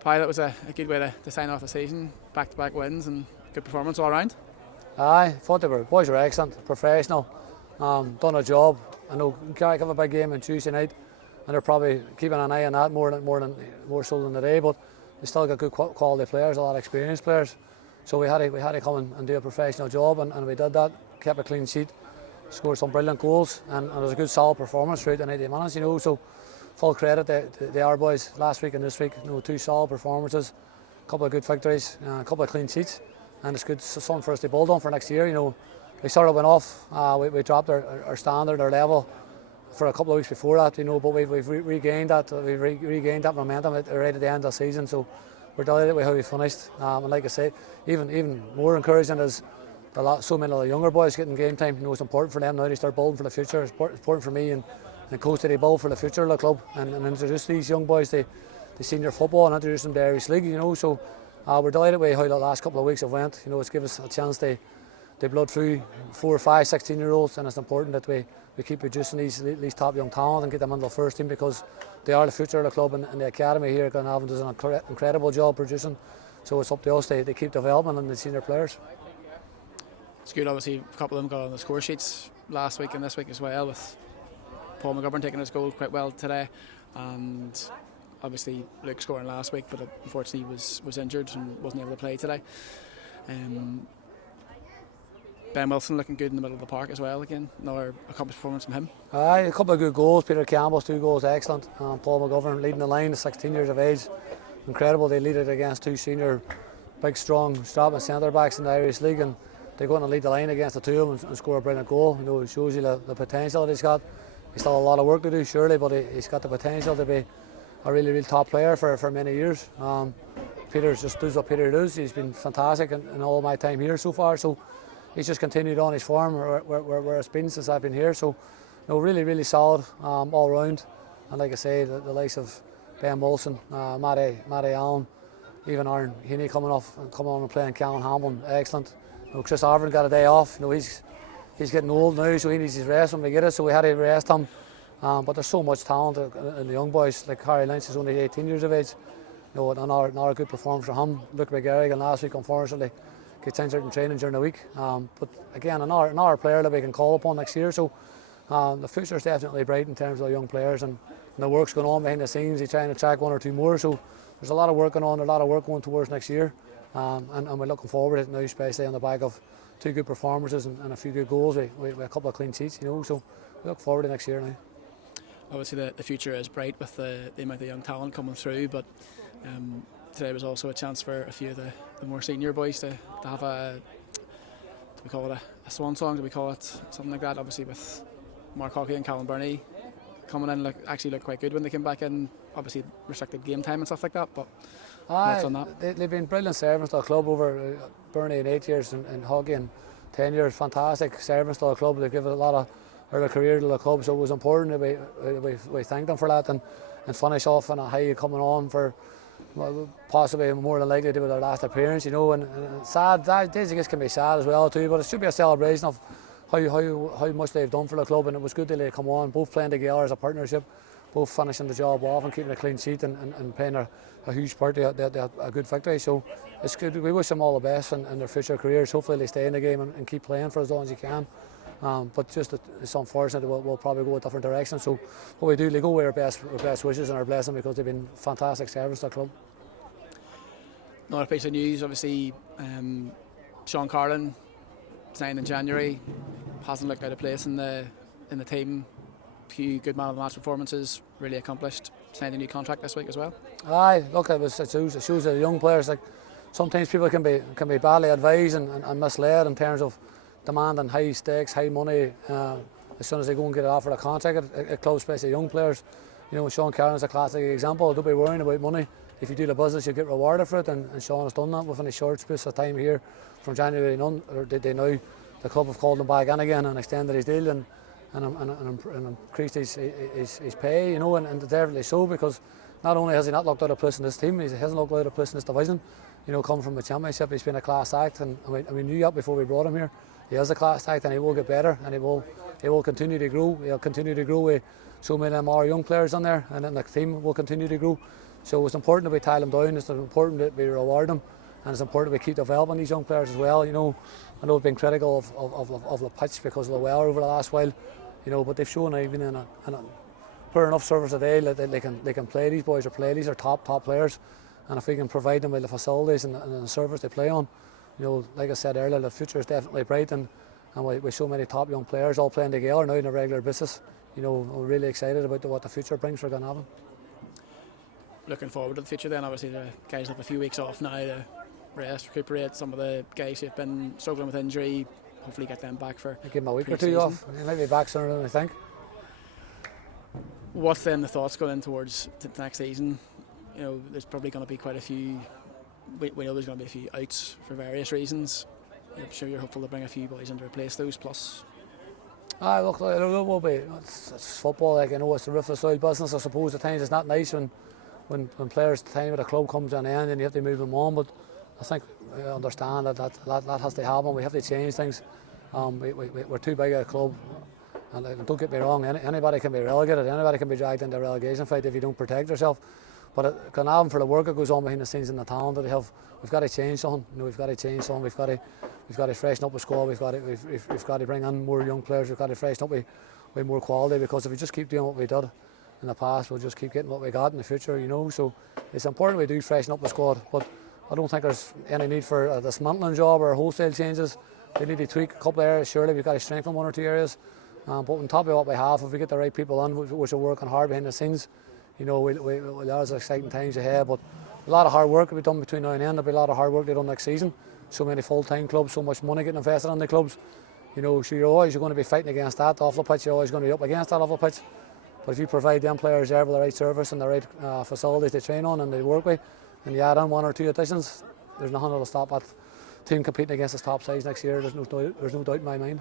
Paddy, that was a good way to sign off the season. Back-to-back wins and good performance all around. Aye, thought boys were excellent, professional, done a job. I know Carrick have a big game on Tuesday night, and they're probably keeping an eye on that more so than today. But they still got good quality players, a lot of experienced players. So we had to come and do a professional job, and we did that. Kept a clean sheet, scored some brilliant goals, and it was a good solid performance throughout the 90 minutes. So full credit to our boys last week and this week. 2 solid performances, a couple of good victories, a couple of clean sheets, and it's good something for us to build on for next year. We sort of went off. We dropped our standard, our level, for a couple of weeks before that. But we've regained that. We've regained that momentum right at the end of the season. So we're delighted with how we finished. And like I say, even more encouraging is so many of the younger boys getting game time. It's important for them now to start building for the future. It's important for me and coach that they build for the future of the club and introduce these young boys to senior football and introduce them to Irish League. So we're delighted with how the last couple of weeks have went. It's given us a chance to blood through 4 or 5 16-year-olds, and it's important that we keep producing these top young talent and get them into the first team, because they are the future of the club, and the academy here at Glenavon does an incredible job producing. So it's up to us to keep developing and the senior players. It's good, obviously a couple of them got on the score sheets last week and this week as well, with Paul McGovern taking his goal quite well today, and obviously Luke scoring last week, but unfortunately was injured and wasn't able to play today. Ben Wilson looking good in the middle of the park as well again. Another accomplished performance from him. Aye, a couple of good goals. Peter Campbell's 2 goals, excellent. Paul McGovern leading the line at 16 years of age. Incredible. They lead it against 2 senior, big, strong, strapping centre backs in the Irish League, and they're going to lead the line against the 2 of them and score a brilliant goal. It shows you the potential that he's got. He's still a lot of work to do, surely, but he's got the potential to be a really, really top player for many years. Peter just does what Peter does. He's been fantastic in all my time here so far. So he's just continued on his form where it's been since I've been here. So, really, really solid all round. And like I say, the likes of Ben Wilson, Matty Allen, even Aaron Heaney coming on and playing Callan Hamlin, excellent. Chris Arvin got a day off. He's getting old now, so he needs his rest when we get it. So we had to rest him. But there's so much talent in the young boys. Like Harry Lynch is only 18 years of age. Another good performance from him. Luke McGarrigan last week, unfortunately, gets injured in training during the week. But again, another player that we can call upon next year. So the future is definitely bright in terms of the young players, and the work's going on behind the scenes. He's trying to track 1 or 2 more. So there's a lot of work going on, a lot of work going towards next year. And we're looking forward to it now, especially on the back of 2 good performances and a few good goals with a couple of clean sheets. So we look forward to next year now. Obviously the future is bright with the amount of young talent coming through, but today was also a chance for a few of the more senior boys to have do we call it a swan song, do we call it something like that? Obviously with Mark Hockey and Callum Burney coming in, actually looked quite good when they came back in. Obviously restricted game time and stuff like that, but thoughts on that? They've been brilliant servants to the club over Burney in 8 years and Hockey in 10 years. Fantastic servants to the club. They've given a lot of their career to the club, so it was important that we thank them for that and finish off on a high coming on for possibly more than likely to do with their last appearance. And sad, days like this can be sad as well too, but it should be a celebration of how much they've done for the club, and it was good that they come on, both playing together as a partnership, both finishing the job off and keeping a clean sheet and playing a huge part to a good victory. So it's good. We wish them all the best in their future careers. Hopefully they stay in the game and keep playing for as long as you can. But just it's unfortunate that we'll probably go a different direction. So what we do, they go with our best wishes and our blessing, because they've been fantastic service to the club. Another piece of news, obviously, Sean Carlin signed in January, hasn't looked out of place in the team. Few good man of the match performances, really accomplished. Signed a new contract this week as well. Aye, look, it shows that the young players, like sometimes people can be badly advised and misled in terms of demanding high stakes, high money as soon as they go and get offered a contract at clubs, especially young players. Sean Carlin's a classic example. Don't be worrying about money. If you do the business, you get rewarded for it, and Sean has done that within a short space of time here from January on. Or did they now? The club have called him back in again and extended his deal and increased his pay, and deservedly so, because not only has he not looked out of place in this team, he hasn't looked out of place in this division. Coming from the championship, he's been a class act, and we knew that before we brought him here. he has a class act and he will get better, and he will continue to grow. He'll continue to grow with so many more young players on there, and then the team will continue to grow. So it's important that we tie them down. It's important that we reward them, and it's important that we keep developing these young players as well. You know, I know we've been critical of the pitch because of the weather over the last while. You know, but they've shown even in a poor enough service today that they can play these boys, or play these are top players, and if we can provide them with the facilities and the service they play on, you know, like I said earlier, the future is definitely bright, and with so many top young players all playing together now on a regular basis, you know, we're really excited about what the future brings for Glenavon. Looking forward to the future then, obviously the guys have a few weeks off now to rest, recuperate. Some of the guys who've been struggling with injury, hopefully get them back for give them a week or two off. They might be back sooner than we think. What's then the thoughts going in towards the next season? You know, there's probably going to be quite a few. We know there's going to be a few outs for various reasons. I'm sure you're hopeful to bring a few boys in to replace those. Plus, look, it will be. It's football. Like, I know it's a ruthless oil business. I suppose at times it's not nice when players' time with a club comes to an end and you have to move them on. But I think we understand that has to happen. We have to change things. We're too big a club. And don't get me wrong, anybody can be relegated, anybody can be dragged into a relegation fight if you don't protect yourself. But at Glenavon, for the work that goes on behind the scenes and the talent that they have, we've got to change something. You know, we've got to change something. We've got to freshen up the squad. We've got to bring in more young players. We've got to freshen up with more quality, because if we just keep doing what we did in the past, we'll just keep getting what we got in the future. You know, so it's important we do freshen up the squad. But I don't think there's any need for a dismantling job or wholesale changes. We need to tweak a couple of areas. Surely we've got to strengthen one or two areas. But on top of what we have, if we get the right people in, which are working hard behind the scenes, you know, there's exciting times ahead. But a lot of hard work will be done between now and then. There'll be a lot of hard work to be done next season. So many full-time clubs, so much money getting invested in the clubs. You know, so you're going to be fighting against that off the pitch. You're always going to be up against that off the pitch. But if you provide them players there with the right service and the right facilities to train on and they work with, and you add on one or two additions, there's nothing that'll stop that team competing against the top sides next year. There's no doubt in my mind.